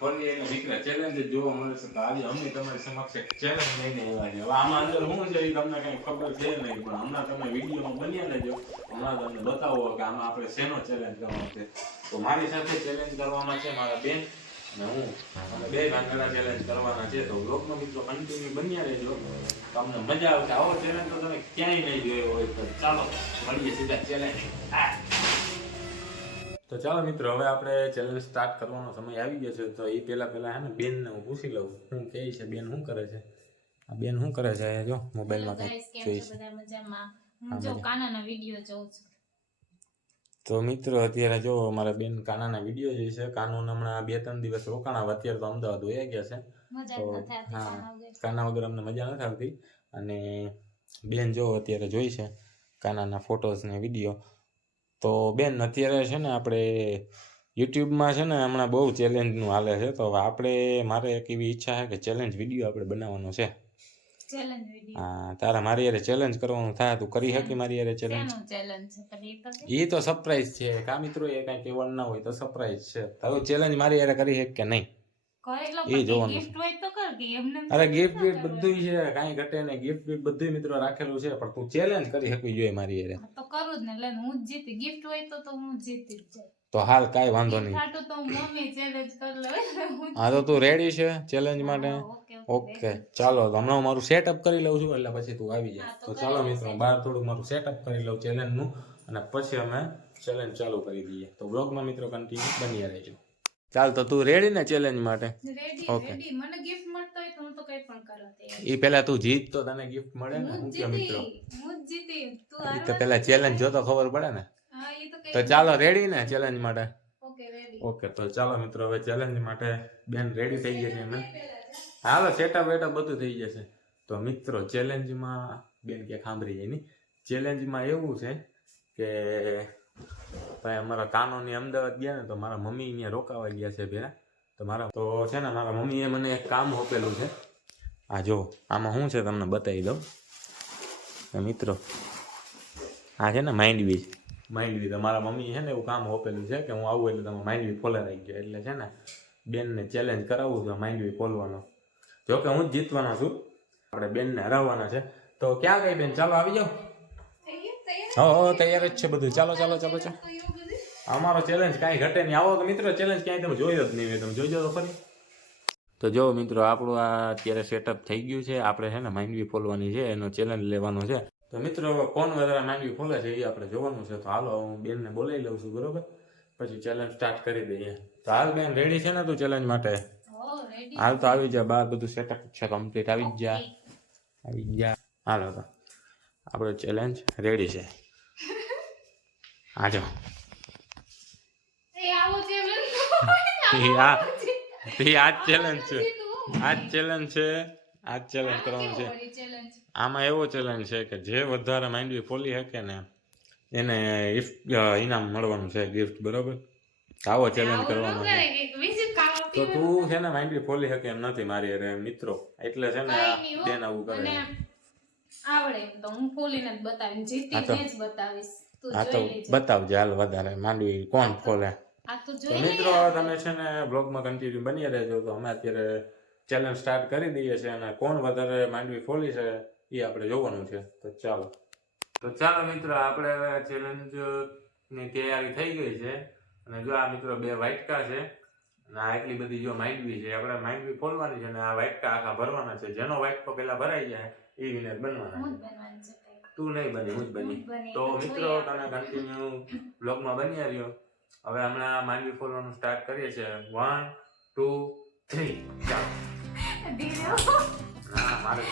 ફરી એને દીકરા ચેલેન્જ જોવા મળે છે. તો આજે અમે તમારી સમક્ષ એક ચેલેન્જ લઈને આવ્યા છે. હવે આમાં અંદર શું છે એ તમને કઈ ખબર છે નહીં, પણ હમણાં તમે વિડીયોમાં બન્યા લેજો. હમણાં તમને બતાવો કે આમાં આપણે શેનો ચેલેન્જ કરવાનો છે. તો મારી સાથે ચેલેન્જ કરવાના છે મારા બેન અને હું. અમે બે ભાંગડા ચેલેન્જ કરવાના છે. તો બ્લોગમાં મિત્રો કન્ટિન્યુ બન્યા રહેજો, તમને મજા આવશે. આવો ચેલેન્જ તો તમે ક્યાંય નહીં જોયો હોય. તો ચાલો મળીએ સીધા ચેલેન્જ. તો ચાલો મિત્રો, હવે આપણે ચેલેન્જ સ્ટાર્ટ કરવાનો સમય આવી ગયો છે. તો એ પહેલા હે ને બેનને હું પૂછી લઉં શું કહે છે. બેન શું કરે છે? આ બેન શું કરે છે? જો મોબાઈલમાં કંઈક જોઈ છે. હું જો કાનાના વિડિયો જોઉં છું. તો મિત્રો અત્યારે જો મારા બેન કાનાના વિડીયો જોઈ છે. કાનૂન હમણાં 2-3 દિવસ રોકાણા, અત્યારે તો અમદાવાદ વયા ગયા છે. તો હા, કાના વગર અમને મજા નથી આવતી. અને બેન જો અત્યારે જોઈ છે કાનાના ફોટોસ ને વિડીયો. તો બેન અત્યારે છે ને આપણે યુટ્યુબમાં છે ને હમણાં બહુ ચેલેન્જનું હાલે છે. તો હવે આપણે મારે એક એવી ઈચ્છા છે કે ચેલેન્જ વિડીયો આપણે બનાવવાનો છે. Challenge video. હા, તારા મારી યારે ચેલેન્જ કરવાનું થાય, તું કરી શકી મારી યારે ચેલેન્જ? એ તો સરપ્રાઈઝ છે. કા મિત્રો એ કઈ કહેવાનું ના હોય તો સરપ્રાઈઝ છે. તારું ચેલેન્જ મારી યારે કરી શક કે નહીં એ જોવાનું છે. અરે ગિફ્ટ બીફ્ટ બધું છે, કાંઈ ઘટે નહીં. ગિફ્ટ બીફ્ટ બધું મિત્રો રાખેલું છે, પણ તું ચેલેન્જ કરી શકવી જોઈએ મારી યારે. તો કરું જ ને, લે હું જ જીતી. ગિફ્ટ હોય તો હું જીતી જ જાય. તો હાલ કાંઈ વાંધો નહીં. તો મમ્મી ચેલેન્જ કરી લે. હા, તો તું રેડી છે ચેલેન્જ માટે? ઓકે ચાલો, હમણાં હું મારું સેટઅપ કરી લઉં છું, એટલે પછી તું આવી જાય. તો ચાલો મિત્રો, બહાર થોડુંક મારું સેટઅપ કરી લઉં ચેલેન્જનું, અને પછી અમે ચેલેન્જ ચાલુ કરી દઈએ. તો બ્લોગમાં મિત્રો કન્ટિન્યુ બની રહેજો. ચાલ, તો તું રેડી ને ચેલેન્જ માટે? ઓકે. મને ગિફ્ટ મળતો હોય તો હું તો કંઈ પણ કરવા તૈયાર. ઈ પહેલા તું જીત તો તને ગિફ્ટ મળે ને. હું કે મિત્રો હું જીતી. તું ઈ તો પહેલા ચેલેન્જ જો તો ખબર પડે ને. હા, ઈ તો તો ચાલો રેડી ને ચેલેન્જ માટે? Okay ready. ઓકે, તો ચાલો મિત્રો, હવે ચેલેન્જ માટે બેન રેડી થઈ જશે. અમે હાલો સેટઅપ વેટઅપ બધું થઈ જશે. તો મિત્રો ચેલેન્જમાં બેન કે સાંભળી જાય નહીં. ચેલેન્જમાં એવું છે કે ભાઈ અમારા કાનોની અમદાવાદ ગયા ને, તો મારા મમ્મી અહીંયા રોકાવા ગયા છે ભેરા. તો છે ને મારા મમ્મીએ મને એક કામ આપેલું છે. આ જો આમાં શું છે તમને બતાવી દઉં. મિત્રો આ છે ને માઇન્ડવી. તો મારા મમ્મી છે ને એવું કામ આપેલું છે કે હું આવું એટલે તમે માઇન્ડવી ખોલે રહી ગયો. એટલે છે ને બેનને ચેલેન્જ કરાવવું છે માઇન્ડવી ખોલવાનો. જોકે હું જ જીતવાનો છું, આપણે બેનને હરાવવાના છે. તો ક્યાં ગઈ બેન? ચાલો આવી જાઓ. હા, તૈયાર જ છે બધું. ચાલો. અમારો ચેલેન્જ કાંઈ ઘટે નહીં. આવો તો મિત્રો ચેલેન્જ ક્યાંય તમે જોયો જ નહીં. તમે જોઈજો તો ખરી. તો જો મિત્રો, આપણું આ અત્યારે સેટઅપ થઈ ગયું છે. આપણે છે ને માઇન્ડવી ખોલવાની છે, એનો ચેલેન્જ લેવાનો છે. તો મિત્રો કોણ વધારે માઇન્ડવી ખોલે છે એ આપણે જોવાનું છે. તો હાલો હું બેનને બોલાવી લઉં છું, બરોબર? પછી ચેલેન્જ સ્ટાર્ટ કરી દઈએ. તો હાલ બેન રેડી છે ને તું ચેલેન્જ માટે? હાલ તો આવી જા, બહાર બધું સેટઅપ છે કમ્પ્લીટ. આવી જા. હાલો, તો આપણો ચેલેન્જ રેડી છે. આજો આજ ચેલેન્જ કરવાનું છે. આમાં એવો ચેલેન્જ છે કે જે વધારે માઇન્ડવી ખોલી શકે ને એને ઇનામ મળવાનું છે, ગિફ્ટ, બરોબર? આવો ચેલેન્જ કરવાનો છે. તો તું છે ને માઇન્ડવી ખોલી શકે એમ નથી મારી અરે મિત્રો, એટલે છે ને બેન આવું કરે. આવડે તો હું ખોલીને જ બતાવીશ, જીતીને જ બતાવીશ. હા તો બતાવજે હાલ વધારે માંડવી કોણ ખોલે. તો મિત્રો તમે છે ને બ્લોગમાં કન્ટિન્યુ બની રહેજો. તો અમે અત્યારે ચેલેન્જ સ્ટાર્ટ કરી દઈએ છીએ, અને કોણ વધારે માંડવી ખોલી છે એ આપણે જોવાનું છે. તો ચાલો મિત્રો, આપણે હવે ચેલેન્જ ની તૈયારી થઈ ગઈ છે. અને જો આ મિત્રો 2 વાટકા છે, અને આ એટલી બધી જો માંડવી છે. આપણે માંડવી ખોલવાની છે, અને આ વાટકા આખા ભરવાના છે. જેનો વાટકો પેલા ભરાઈ જાય એ વિનર બનવાના છે. તું નહીં બની, હું જ બની. તો મિત્રો તમે કન્ટિન્યુ બ્લોગમાં બની આવ્યો. હવે હમણાં માંડવી ખોલવાનું સ્ટાર્ટ કરીએ છીએ. 1 2 3 ચાલો. ના મારે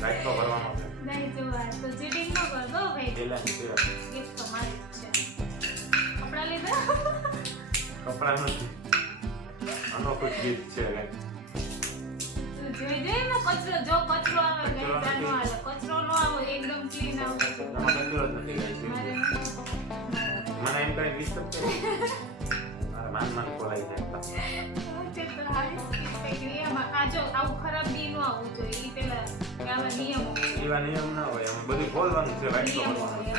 વાટકો ભરવાનો છે. કપડા નથી, અનોખો ગિફ્ટ છે. મને એમ કઈ વિસ્તર માન ખોલાઈ એવા નિયમ ના હોય. એમાં બધું ખોલવાનું છે, વાટકો ખોલવાનો છે.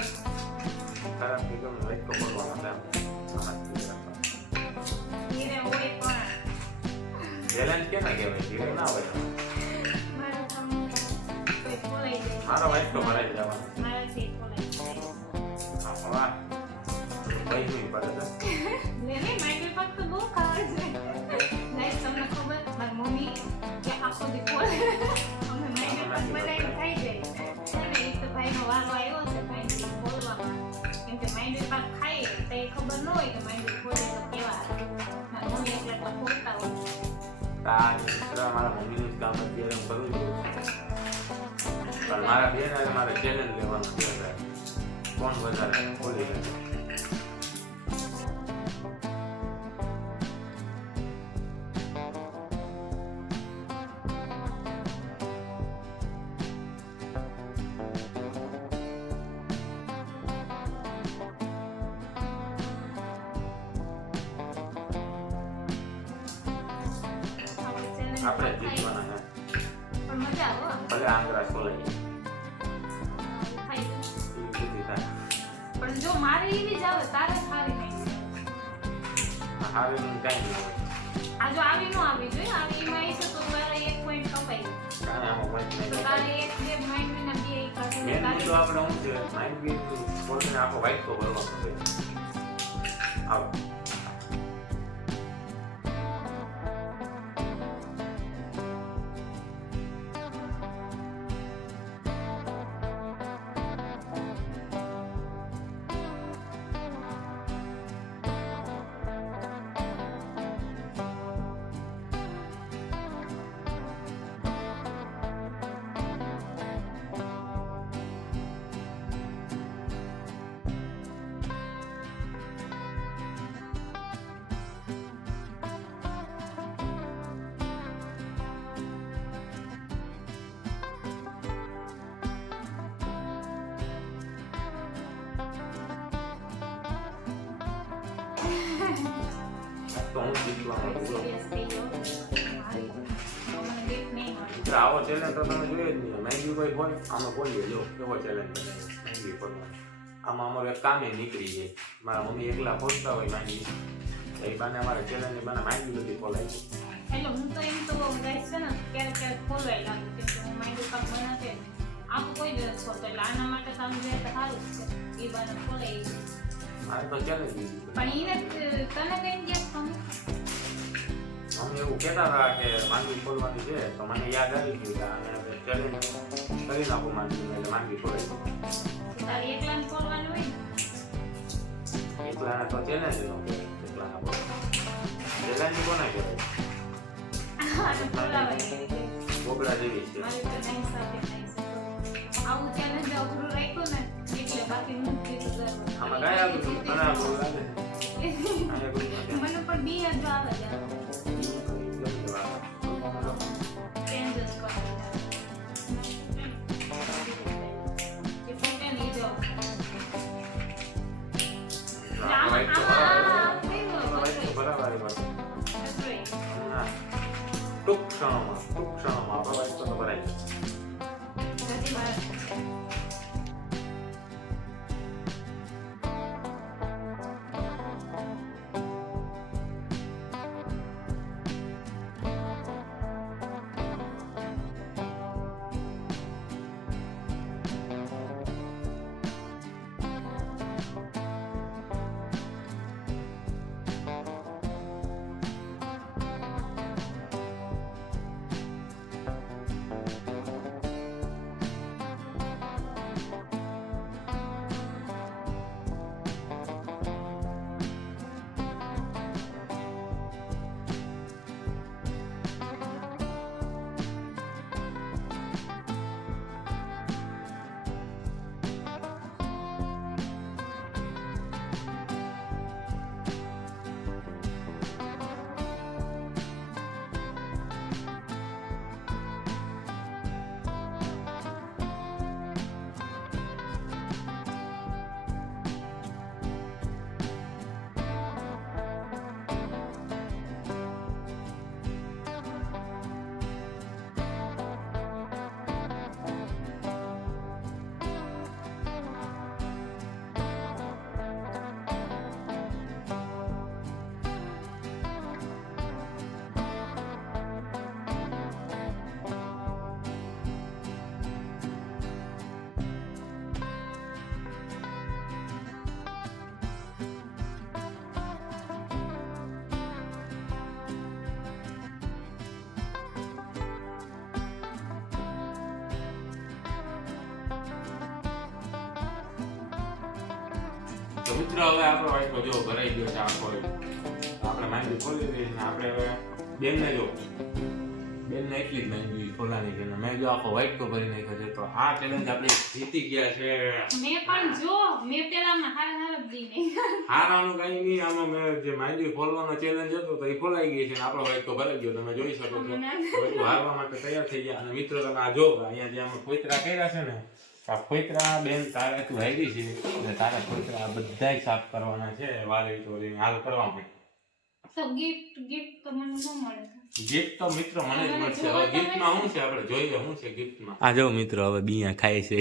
ખરાબ થઈ ગયો વાટકો ખોલવાનો છે. ચેલેન્જ કેના કહેવાય ધીરે ના હોય મારે તો કોઈ ખોલાઈ જાય. મારો વાઇફ તો ભરાઈ જવાનો મારાથી ખોલાઈ જાય. વાહ કઈ નહીં પડે તો લેને માઇન્ડ પાક તો બહુ ખાવા છે. ગાઈસ તમને ખબર મારી મમ્મી કે આખો દી ખોલે અમે માઇન્ડ પાક બનાવીને ખાઈ જાય. અને એક તો ભાઈનો વારો આવ્યો છે માઇન્ડ ખોલવામાં. કેમ કે માઇન્ડ પાક ખાઈ તો એ ખબર ન હોય કે માઇન્ડ ખોલે તો કેવા આવે. મારી મમ્મી એટલે તો ખોલતા હોય. તાર મિત્ર મારા મમ્મીનું જ કામ અત્યારે હું કરું છું પણ મારા બેન અને મારે ચેલેન્જ લેવાનું છે કોણ વધારે ખોલી શકે આપણે જીતવાના છે પણ મજા આવે હો. ભલે આંગળા ખોલાઈ ખાઈ જાય. એવી બુદ્ધિ થાય પણ જો મારે એવી જ આવે તારે સારી નહીં હારીનું કાંઈ નહીં હોય આ જો આવી ન આવી જોઈએ આવી એમાં આવી છે તો તારે 1 પોઈન્ટ કપાઈ કાંઈ આમાં હોય જ તો નહીં તારે એક બે માઇન્ડ વિના બે એક કાઢી મેન તારે મુદ્દો આપણે શું છે માઇન્ડ બી બોલીને આખો વાઇટ તો ભરવાનો છે આવો તો હું શીખવાનો છું serious થઈ ગયો મારી તો મને gift નહીં મળે મિત્ર આવો ચેલેન્જ તો તમે જોયો જ નહીં મહેંદી કોઈ હોય આમાં બોલીએ જો કેવો ચેલેન્જ બનાવ્યો મહેંદી ખોલવાનો આમાં અમારું એક કામે નીકળી જાય મારા મમ્મી એકલા ખોલતા હોય મહેંદી એ બાને અમારે ચેલેન્જની બાને મહેંદી બધી ખોલાઈ એટલે હું તો એમ તો ગાઈસ છે ને ક્યારેક ક્યારેક ખોલવાય લાગુ કેમ કે હું માઇન્ડ પાક બનાવતી ને આખું કોઈ દિવસ ખોલતો એટલે આના માટે તો આમ જોઈએ તો સારું જ છે એ બાને ખોલાઈ જાય. મારે તો ચેલેન્જ પણ એને તને કઈ ગયા તમે મમ્મી એવું કહેતા હતા કે માંડવી ખોલવાની છે તો મને યાદ આવી ગયું કે આને ચેલેન્જ કરી નાખું માંડવી એટલે માંડવી ખોલાઈ તારે એકલાને ખોલવાનું હોય ને એકલાને તો ચેલેન્જ નો કહેવાય એકલાના બોલ ચેલેન્જ કોને કહેવાય આને ખોલાવાય બોગડા જેવી છે મારે તો નહીં સાથે નહીં આવું ચેલેન્જ અઘરું રાખ્યું ને એટલે બાકી હું જ કીધું કરું. આમાં કાંઈ આવ્યું હતું તને આપણું લાગે અહીંયા કોઈ નથી મને પણ બી જ આવે છે ચેન્જ જ કરી જે પોતે નહીં જો વાઈટ તો બરાબર આવી વાત ટૂંક ક્ષણોમાં આપણો વાઈટ તો ભરાઈ જાય તો મિત્રો હવે આપણો વાટકો જો ભરાઈ ગયો છે આખો. આપણે માંડવી ખોલી દઈએ ને આપણે હવે બેનને જો બેનને એટલી જ માંડવી ખોલાની છે ને મેં જો આખો વાટકો ભરી નાખ્યો છે. તો આ ચેલેન્જ આપણે જીતી ગયા છે. મેં પણ જો મેં પેલામાં હાર જ દી નહીં. હારાનું કઈ નહીં. આમાં મેં જે માંડવી ખોલવાનો ચેલેન્જ હતો તો એ ખોલાઈ ગઈ છે ને આપણો વાટકો ભરાઈ ગયો. તમે જોઈ શકો છો બધું હારવા માટે તૈયાર થઈ ગયા. અને મિત્રો તમે આ જો અહીંયા જે અમે ફોતરા કર્યા છે ને આ ફોતરા બેન તારે તું હારી છે એટલે તારા ફોતરા બધાય સાફ કરવાના છે. વાલી ચોરી હાલ કરવા માટે તો ગિફ્ટ તો મને ન મળે. ગિફ્ટ તો મિત્રો મને જ મળશે. હવે ગિફ્ટમાં શું છે આપણે જોઈએ શું છે ગિફ્ટમાં. આ જો મિત્રો હવે બિયા ખાય છે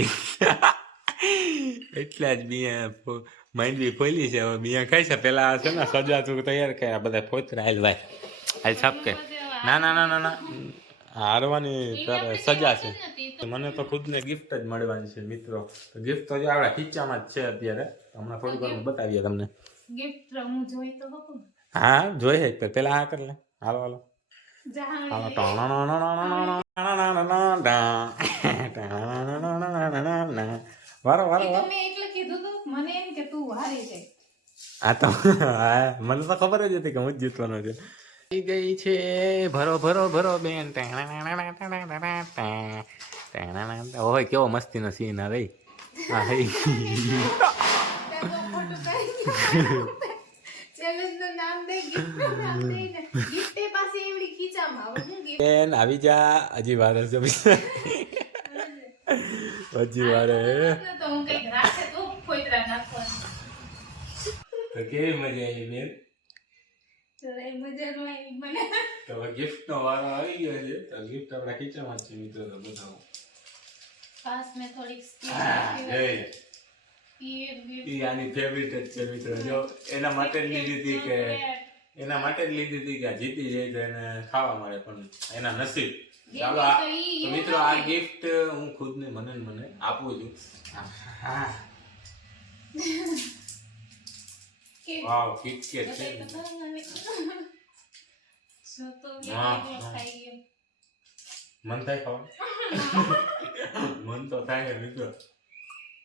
એટલા જ બિયા માંડવી ફોલી છે. હવે બિયા ખાય છે. પેલા છે ને સજાતું તૈયાર કર્યા બધા ફોતરા હાલ ભાઈ હાલ સાફ કે ના ના ના ના ના હારવાની સજા છે. મને તો ખુદને ગિફ્ટ જ મળવાની છે મિત્રો. તો ગિફ્ટ તો જો આપણા ખીચામાં જ છે અત્યારે. હમણાં થોડીક વાર બતાવીએ તમને. ગિફ્ટ હું જોઈ તો હતું. હા જોઈએ જ પેલા આ કરી લે. હાલો હાલો જહાં હાલો વારો વારો એ તો મેં એટલે કીધું તું મને એમ કે તું હારી જાય. આ તો મને તો ખબર જ હતી કે હું જ જીતવાનો છે. આવી ગઈ છે ભરો ભરો ભરો બેન. ઓય કેવો મસ્તીનો સીન આવે. હા ચેલેન્જ નું નામ દે ગિફ્ટ નું નામ દે ને ગિફ્ટ એ પાસે એવડી ખીચામાં આવે હું ગિફ્ટ બેન આવી જા. હજી વાર છે હજી વાર તો હું કઈક રાખે તો ફોતરા નાખવાનું. તો કેવી મજા આવી બેન. તો એ મજાનું આવી મને. તો હવે ગિફ્ટ નો વારો આવી ગયો છે. તો ગિફ્ટ આપણા ખીચામાં જ છે મિત્રો. તો બતાવો પાસ મેં થોડીક ઈ આની ફેવરિટ જ છે મિત્રો. જો એના માટે જ લીધી હતી કે એના માટે જ લીધી હતી કે આ જીતી જાય તો એને ખાવા મળે પણ એના નસીબ. ચાલો તો મિત્રો આ ગિફ્ટ હું ખુદને મને ને મને આપું છું. હા વાવ કિટકેટ છે. મન થાય ખાવા મન તો થાય મિત્રો.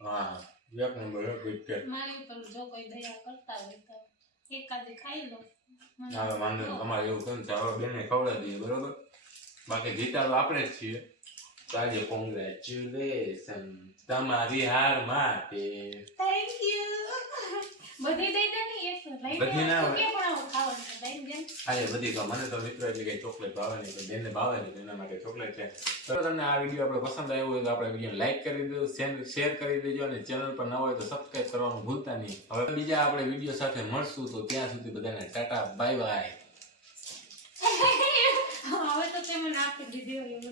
હા એક નંબર કિટકેટ. મારી ઉપર જો કોઈ દયા કરતા હોય તો એકાદી ખાઈ લો. હવે વાંધો નહીં. તમારે એવું કેમ છે હવે બેને ખવડાવી દઈએ બરોબર. બાકી જીતા તો આપણે જ છીએ. તો આજે કોંગ્રેચ્યુલેશન તમારી હાર માટે. Thank you. બધી દઈ દે ને એક લઈ બધી ના હોય. કે પણ ખાવાનું છે દઈ દે. આજે બધી તો મને તો મિત્રો એટલે કઈ ચોકલેટ ભાવે નહીં. પણ બેનને ભાવે નહીં એના માટે ચોકલેટ છે. તો તમને આ વિડીયો આપણે પસંદ આવ્યો હોય તો આપણે વિડીયો લાઈક કરી દેજો, શેર કરી દેજો અને ચેનલ પર ન હોય તો સબસ્ક્રાઇબ કરવાનું ભૂલતા નહીં. હવે બીજા આપણે વિડીયો સાથે મળશું. તો ત્યાં સુધી બધાને ટાટા બાય બાય. હવે તો તે મને આપી દીધી હોય.